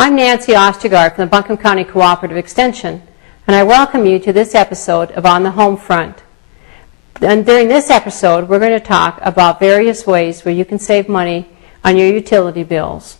I'm Nancy Ostergaard from the Buncombe County Cooperative Extension, and I welcome you to this episode of On the Home Front. And during this episode, we're going to talk about various ways where you can save money on your utility bills.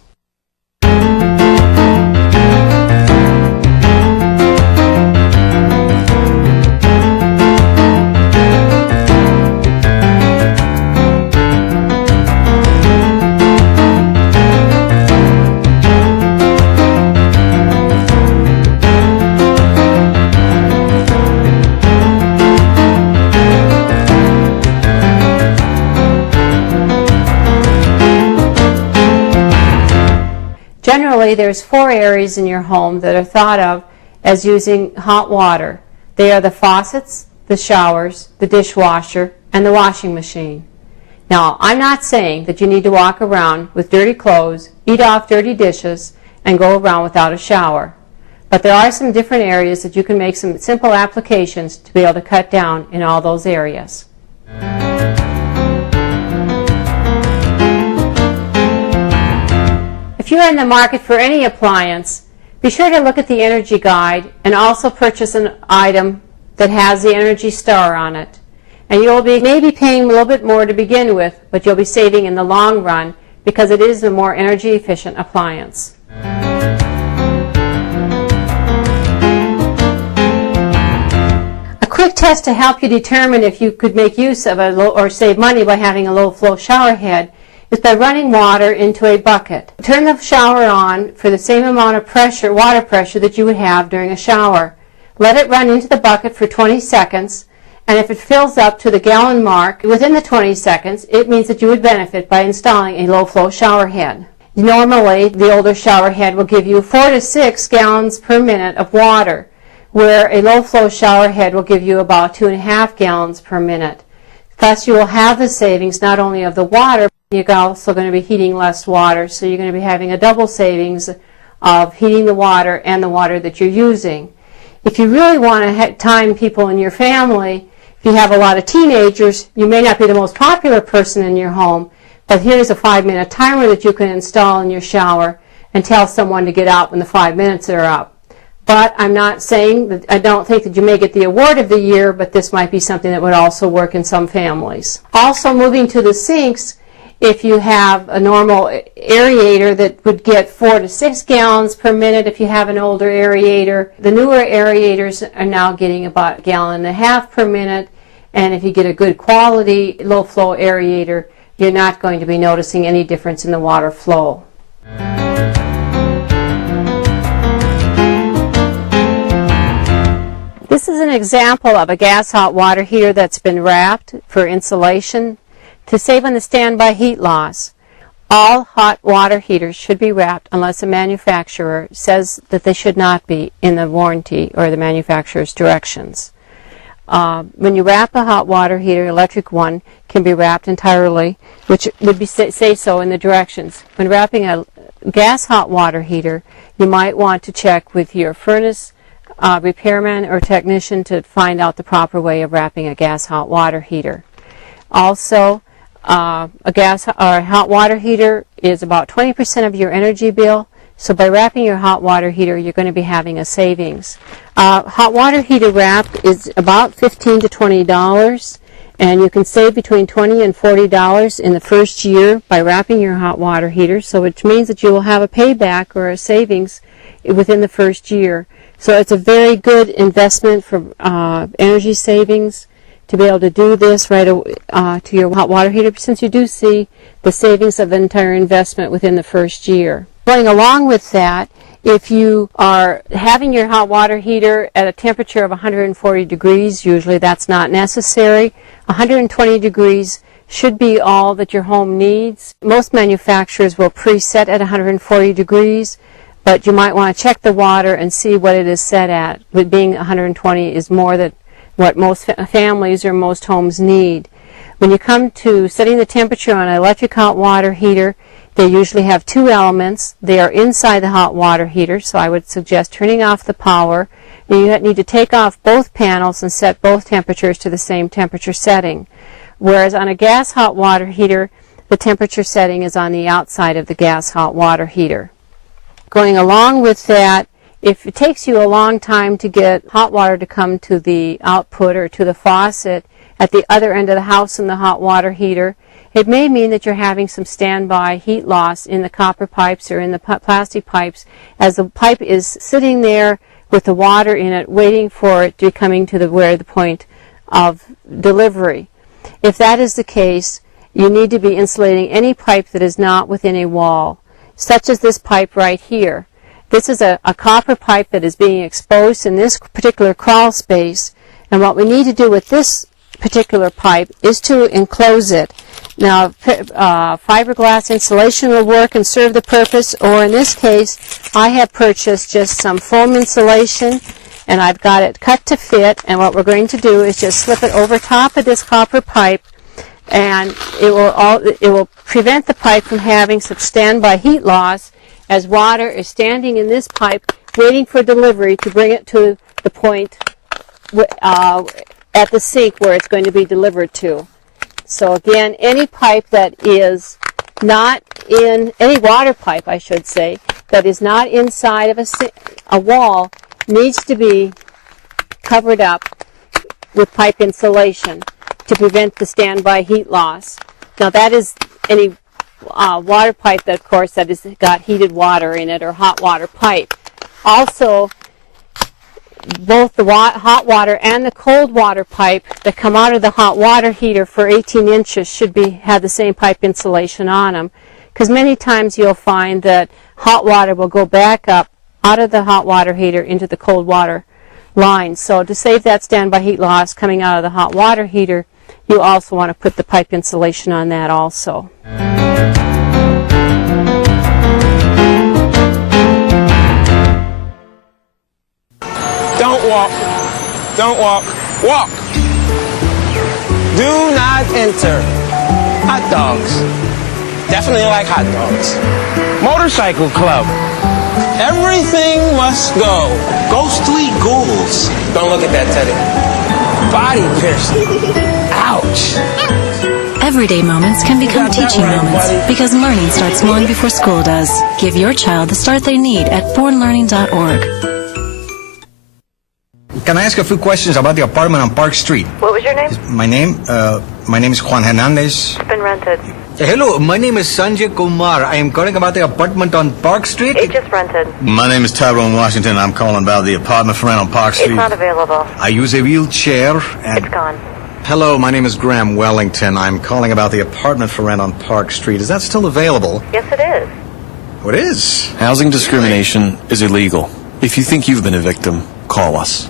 Generally, there's 4 areas in your home that are thought of as using hot water. They are the faucets, the showers, the dishwasher, and the washing machine. Now, I'm not saying that you need to walk around with dirty clothes, eat off dirty dishes, and go around without a shower. But there are some different areas that you can make some simple applications to be able to cut down in all those areas. If you're in the market for any appliance, be sure to look at the energy guide and also purchase an item that has the Energy Star on it. And you'll be maybe paying a little bit more to begin with, but you'll be saving in the long run because it is a more energy efficient appliance. A quick test to help you determine if you could make use of or save money by having a low flow shower head is by running water into a bucket. Turn the shower on for the same amount of pressure, water pressure that you would have during a shower. Let it run into the bucket for 20 seconds, and if it fills up to the gallon mark within the 20 seconds, it means that you would benefit by installing a low flow shower head. Normally, the older shower head will give you 4 to 6 gallons per minute of water, where a low flow shower head will give you about 2.5 gallons per minute. Thus, you will have the savings not only of the water, you're also going to be heating less water, so you're going to be having a double savings of heating the water and the water that you're using. If you really want to time people in your family, if you have a lot of teenagers, you may not be the most popular person in your home, but here's a 5-minute timer that you can install in your shower and tell someone to get out when the 5 minutes are up. But I'm not saying that I don't think that you may get the award of the year, but this might be something that would also work in some families. Also, moving to the sinks, if you have a normal aerator that would get 4 to 6 gallons per minute, if you have an older aerator, the newer aerators are now getting about 1.5 gallons per minute, and if you get a good quality low flow aerator, you're not going to be noticing any difference in the water flow. This is an example of a gas hot water heater that's been wrapped for insulation to save on the standby heat loss. All hot water heaters should be wrapped unless the manufacturer says that they should not be in the warranty or the manufacturer's directions. When you wrap a hot water heater, electric one can be wrapped entirely, which would be say so in the directions. When wrapping a gas hot water heater, you might want to check with your furnace repairman or technician to find out the proper way of wrapping a gas hot water heater. Also, a gas or a hot water heater is about 20% of your energy bill, so by wrapping your hot water heater, you're going to be having a savings. Hot water heater wrap is about $15 to $20, and you can save between $20 and $40 in the first year by wrapping your hot water heater, so which means that you will have a payback or a savings within the first year. So it's a very good investment for energy savings to be able to do this right to your hot water heater, since you do see the savings of the entire investment within the first year. Going along with that, if you are having your hot water heater at a temperature of 140 degrees, usually that's not necessary. 120 degrees should be all that your home needs. Most manufacturers will preset at 140 degrees, but you might want to check the water and see what it is set at. With being 120 is more than what most families or most homes need. When you come to setting the temperature on an electric hot water heater, they usually have 2 elements. They are inside the hot water heater, so I would suggest turning off the power. And you need to take off both panels and set both temperatures to the same temperature setting. Whereas on a gas hot water heater, the temperature setting is on the outside of the gas hot water heater. Going along with that, if it takes you a long time to get hot water to come to the output or to the faucet at the other end of the house in the hot water heater, it may mean that you're having some standby heat loss in the copper pipes or in the plastic pipes as the pipe is sitting there with the water in it waiting for it to be coming to the point of delivery. If that is the case, you need to be insulating any pipe that is not within a wall, such as this pipe right here. This is a copper pipe that is being exposed in this particular crawl space, and what we need to do with this particular pipe is to enclose it. Now, fiberglass insulation will work and serve the purpose, or in this case, I have purchased just some foam insulation, and I've got it cut to fit, and what we're going to do is just slip it over top of this copper pipe, and it will prevent the pipe from having some standby heat loss as water is standing in this pipe waiting for delivery to bring it to the point at the sink where it's going to be delivered to. So again, any pipe that is not in, any water pipe I should say, that is not inside of a wall needs to be covered up with pipe insulation to prevent the standby heat loss. Now that is any water pipe that, of course, that has got heated water in it or hot water pipe. Also, both the hot water and the cold water pipe that come out of the hot water heater for 18 inches should have the same pipe insulation on them, because many times you'll find that hot water will go back up out of the hot water heater into the cold water line. So to save that standby heat loss coming out of the hot water heater, you also want to put the pipe insulation on that also. Don't walk. Don't walk. Walk. Do not enter. Hot dogs. Definitely like hot dogs. Motorcycle club. Everything must go. Ghostly ghouls. Don't look at that, Teddy. Body piercing. Ouch. Everyday moments can become teaching moments because learning starts long before school does. Give your child the start they need at bornlearning.org. Can I ask a few questions about the apartment on Park Street? What was your name? My name is Juan Hernandez. It's been rented. Hello, my name is Sanjay Kumar. I am calling about the apartment on Park Street. It just rented. My name is Tyrone Washington. I'm calling about the apartment for rent on Park Street. It's not available. I use a wheelchair and... It's gone. Hello, my name is Graham Wellington. I'm calling about the apartment for rent on Park Street. Is that still available? Yes, it is. What is? Housing discrimination is illegal. If you think you've been a victim, call us.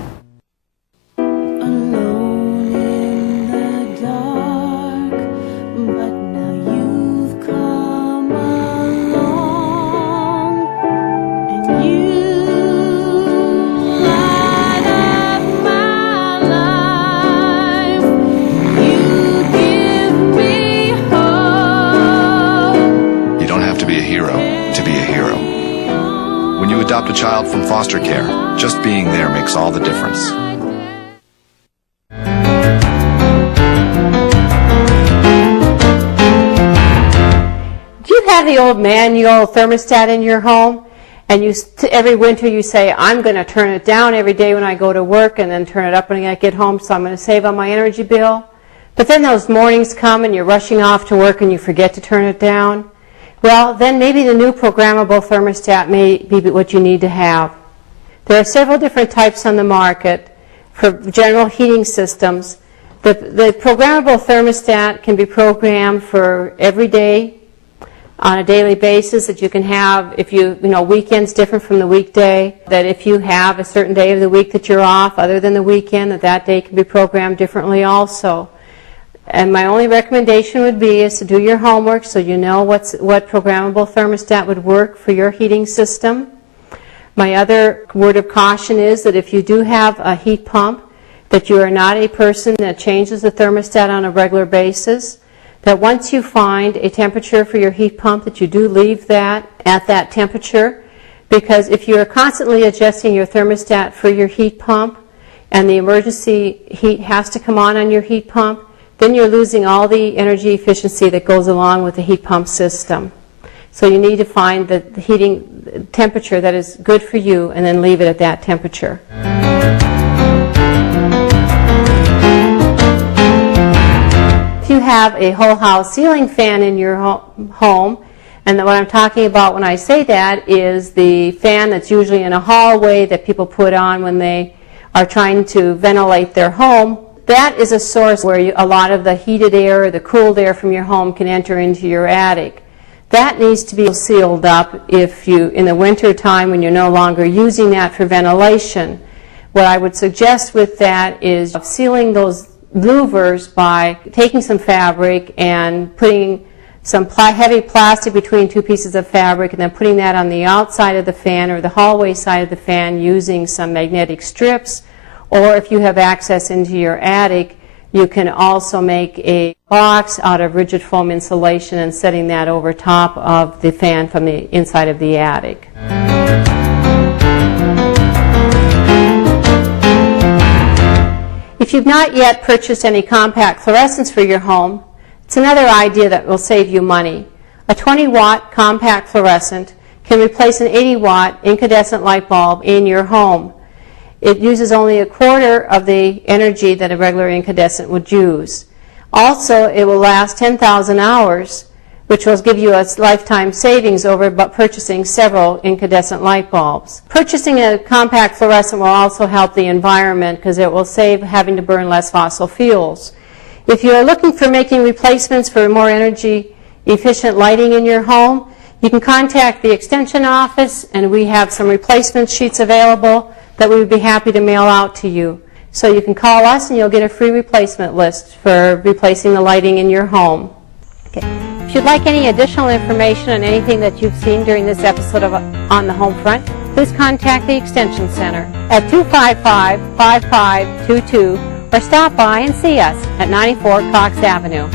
Adopt a child from foster care. Just being there makes all the difference. Do you have the old manual thermostat in your home? And every winter you say, I'm going to turn it down every day when I go to work and then turn it up when I get home so I'm going to save on my energy bill. But then those mornings come and you're rushing off to work and you forget to turn it down. Well, then maybe the new programmable thermostat may be what you need to have. There are several different types on the market for general heating systems. The programmable thermostat can be programmed for every day on a daily basis, that you can have, if weekends different from the weekday, that if you have a certain day of the week that you're off other than the weekend, that day can be programmed differently also. And my only recommendation would be is to do your homework so you know what programmable thermostat would work for your heating system. My other word of caution is that if you do have a heat pump, that you are not a person that changes the thermostat on a regular basis, that once you find a temperature for your heat pump, that you do leave that at that temperature, because if you are constantly adjusting your thermostat for your heat pump and the emergency heat has to come on your heat pump, then you're losing all the energy efficiency that goes along with the heat pump system. So you need to find the heating temperature that is good for you and then leave it at that temperature. If you have a whole house ceiling fan in your home, and what I'm talking about when I say that is the fan that's usually in a hallway that people put on when they are trying to ventilate their home, that is a source where a lot of the heated air or the cooled air from your home can enter into your attic. That needs to be sealed up if you, in the winter time when you're no longer using that for ventilation. What I would suggest with that is sealing those louvers by taking some fabric and putting some heavy plastic between two pieces of fabric and then putting that on the outside of the fan or the hallway side of the fan using some magnetic strips. Or if you have access into your attic, you can also make a box out of rigid foam insulation and setting that over top of the fan from the inside of the attic. If you've not yet purchased any compact fluorescents for your home, it's another idea that will save you money. A 20-watt compact fluorescent can replace an 80-watt incandescent light bulb in your home. It uses only a quarter of the energy that a regular incandescent would use. Also, it will last 10,000 hours, which will give you a lifetime savings over purchasing several incandescent light bulbs. Purchasing a compact fluorescent will also help the environment because it will save having to burn less fossil fuels. If you are looking for making replacements for more energy efficient lighting in your home, you can contact the Extension office and we have some replacement sheets available that we would be happy to mail out to you. So you can call us and you'll get a free replacement list for replacing the lighting in your home. Okay. If you'd like any additional information on anything that you've seen during this episode of On the Home Front, please contact the Extension Center at 255-5522 or stop by and see us at 94 Cox Avenue.